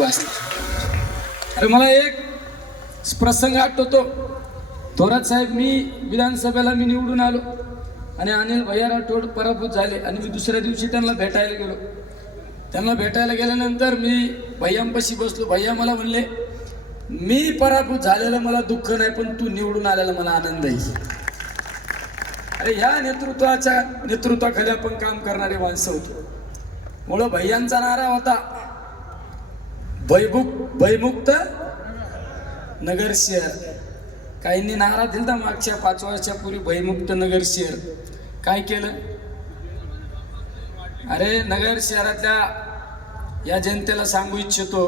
वाजता अरे मला एक प्रसंग आठवतो. थोरात साहेब मी विधानसभेला मी निवडून आलो आणि अनिल भैया राठोड पराभूत झाले आणि मी दुसऱ्या दिवशी त्यांना भेटायला गेलो. त्यांना भेटायला गेल्यानंतर मी भैयांपाशी बसलो. भैया मला म्हणले मी पराभूत झालेलं मला दुःख नाही पण तू निवडून आलेला मला आनंद आहे अरे ह्या नेतृत्वाच्या नेतृत्वाखाली आपण काम करणारे माणसं होतो. मुळं भैयांचा नारा होता. भयमुक भयमुक्त नगर शहर. काहींनी नारा दिला मागच्या पाच वर्षापूर्वी भयमुक्त नगर शहर. काय केलं? अरे नगर शहरातल्या या जनतेला सांगू इच्छितो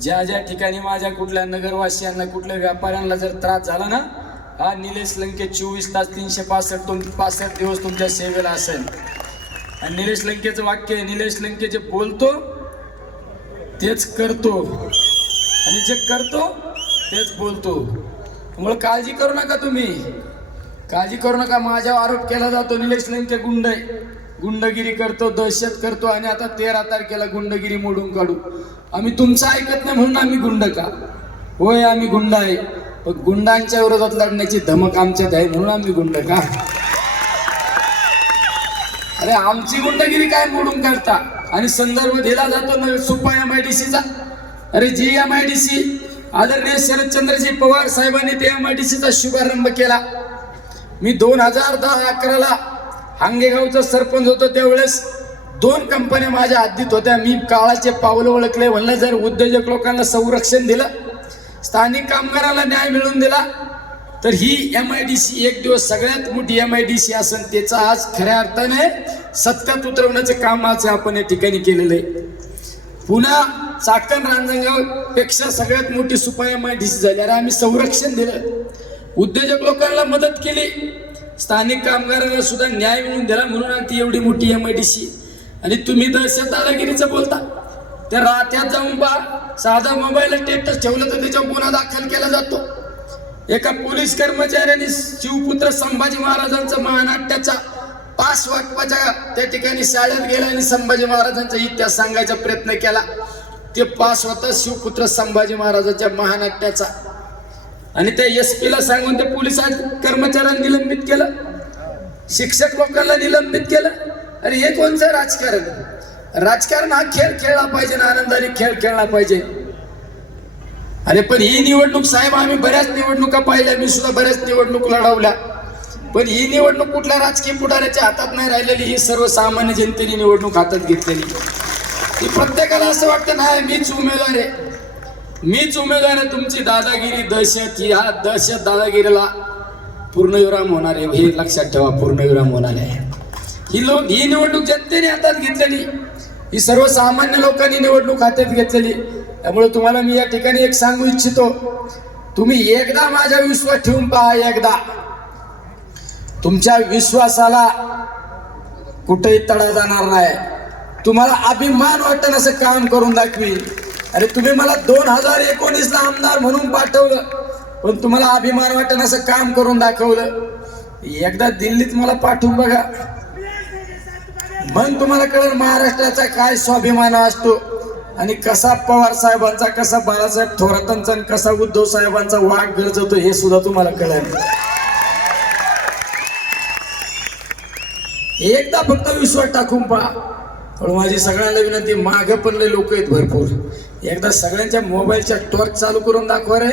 ज्या ज्या ठिकाणी माझ्या कुठल्या नगरवासियांना कुठल्या व्यापाऱ्यांना जर त्रास झाला ना हा निलेश लंके चोवीस तास तीनशे पासष्ट तुम पासष्ट दिवस तुमच्या सेवेला असेल. आणि निलेश लंकेचं वाक्य निलेश लंके जे बोलतो तेच करतो. आणि जे करतो तेच बोलतो. त्यामुळे काळजी करू नका तुम्ही. काळजी करू नका. माझ्यावर आरोप केला जातो. निलेश लंके गुंड आहे. गुंडगिरी करतो दहशत करतो आणि आता तेरा तारखेला गुंडगिरी मोडून काढू. आम्ही तुमचं ऐकत नाही म्हणून आम्ही गुंड का? होय आम्ही गुंड आहे. पण गुंडांच्या विरोधात लढण्याची धमक आमच्यात आहे म्हणून आम्ही गुंड का? अरे आमची गुंडगिरी काय मोडून काढता? आणि संदर्भ दिला जातो सुप्पा एम आय डी सीचा अरे G M I D C आदरणीय शरदचंद्रजी पवार साहेबांनी ते एम आय डी सीचा शुभारंभ केला. मी दोन हजार दहा अकराला हांगेगावचा सरपंच होतो त्यावेळेस दोन कंपन्या माझ्या हद्दीत होत्या. मी काळाचे पावलं ओळखले म्हणलं जर उद्योजक लोकांना संरक्षण दिलं स्थानिक कामगाराला न्याय मिळवून दिला तर ही एम आय डी सी एक दिवस सगळ्यात मोठी एम आय डी सी असेल त्याचा आज खऱ्या अर्थाने सत्यात उतरवण्याचं काम आज आपण या ठिकाणी केलेलं आहे. पुन्हा चाकण रांजणगावपेक्षा सगळ्यात मोठी Supa M I D C झाली. अरे आम्ही संरक्षण दिलं. उद्योजक लोकांना मदत केली. स्थानिक कामगारांना सुद्धा न्याय मिळून दिला. म्हणून आज ती एवढी मोठी एम आय डी सी आणि तुम्ही दहशत दादागिरीचं बोलता. त्या रात्यात जाऊन पहा. साधा मोबाईल स्टेटस ठेवलं तर त्याच्यावर गुन्हा दाखल केला जातो. एका पोलीस कर्मचाऱ्याने शिवपुत्र संभाजी महाराजांचा महानाट्याचा पाच वाटपाच्या त्या ठिकाणी शाळेत गेला आणि संभाजी महाराजांचा इतिहास सांगायचा प्रयत्न केला. ते पास होता शिवपुत्र संभाजी महाराजांच्या महानाट्याचा. आणि त्या एस पीला सांगून त्या पोलीस कर्मचाऱ्यांना निलंबित केलं. शिक्षक लोकांना निलंबित केलं. अरे हे कोणचं राजकारण? राजकारण हा खेळ खेळला पाहिजे ना आनंदाने खेळ खेळला पाहिजे. अरे पण ही निवडणूक साहेब आम्ही बऱ्याच निवडणुका पाहिल्या मी सुद्धा बऱ्याच निवडणूक लढवल्या. पण ही निवडणूक कुठल्या राजकीय पुढाऱ्याच्या हातात नाही राहिलेली ही सर्वसामान्य जनतेने निवडणूक हातात घेतलेली. ही प्रत्येकाला असं वाटतं नाही मीच उमेदवार आहे. मीच उमेदवार आहे तुमची दादागिरी दहशत ही हा दहशत दादागिरीला पूर्णविराम होणार आहे हे लक्षात ठेवा पूर्णविराम होणार आहे. ही लोक ही निवडणूक जनतेने हातात घेतलेली. ही सर्वसामान्य लोकांनी निवडणूक हातात घेतलेली. त्यामुळे तुम्हाला मी या ठिकाणी एक सांगू इच्छितो. तुम्ही एकदा माझ्या विश्वास ठेवून पहा एकदा. तुमच्या विश्वासाला कुठेही तडा जाणार नाही. तुम्हाला अभिमान वाटण असं काम करून दाखवी. अरे तुम्ही मला दोन हजार एकोणीसला आमदार म्हणून पाठवलं. पण तुम्हाला अभिमान वाटण असं काम करून दाखवलं. एकदा दिल्लीत मला पाठवून बघा. मग तुम्हाला कळेल महाराष्ट्राचा काय स्वाभिमान असतो. आणि कसा पवार साहेबांचा कसा बाळासाहेब थोरातांचा आणि कसा उद्धव साहेबांचा वाघ गरजवतो हे सुद्धा तुम्हाला कळेल. एकदा फक्त विश्वास टाकून पहा. पण माझी सगळ्यांना विनंती माग पण लोक आहेत भरपूर. एकदा सगळ्यांच्या मोबाईलच्या टॉर्च चालू करून दाखवा रे.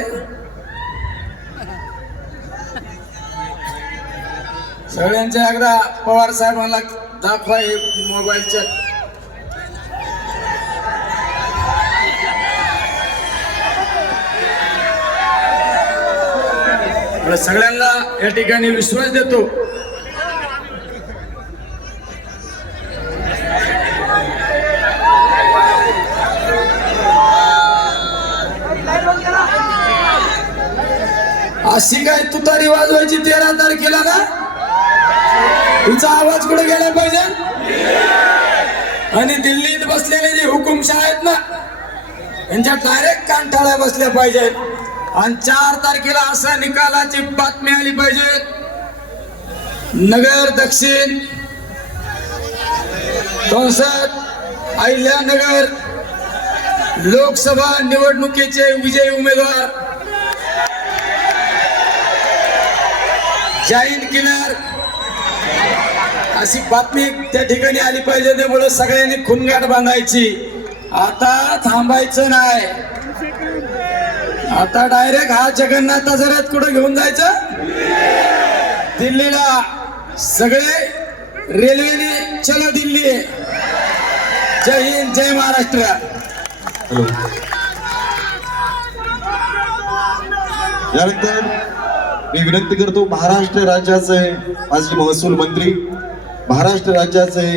सगळ्यांच्या एकदा पवार साहेबांना दाखवा हे मोबाईलच्या मला सगळ्यांना या ठिकाणी विश्वास देतो. अशी काय तुतारी वाजवायची तेरा तारखेला ना तिचा आवाज कुठे गेला पाहिजे? आणि दिल्लीत बसलेले जे हुकुमशाह आहेत ना यांच्या डायरेक्ट कानठाळ्या बसल्या पाहिजेत. आणि चार तारखेला असा निकालाची बातमी आली पाहिजे. नगर दक्षिण. कंसात अहिल्यानगर लोकसभा निवडणुकीचे विजयी उमेदवार. जाईन किनार. अशी बातमी त्या ठिकाणी आली पाहिजे त्यामुळे सगळ्यांनी खुनगाट बांधायची. आता थांबायचं नाही. आता डायरेक्ट हा जगन्नाथाचा रथ कुठं घेऊन जायचं? दिल्लीला. सगळे रेल्वेने चला दिल्ली. जय हिंद जय महाराष्ट्र. यानंतर मी विनंती करतो महाराष्ट्र राज्याचे माजी महसूल मंत्री महाराष्ट्र राज्याचे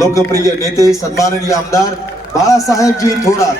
लोकप्रिय नेते सन्माननीय आमदार बाळासाहेबजी थोरात.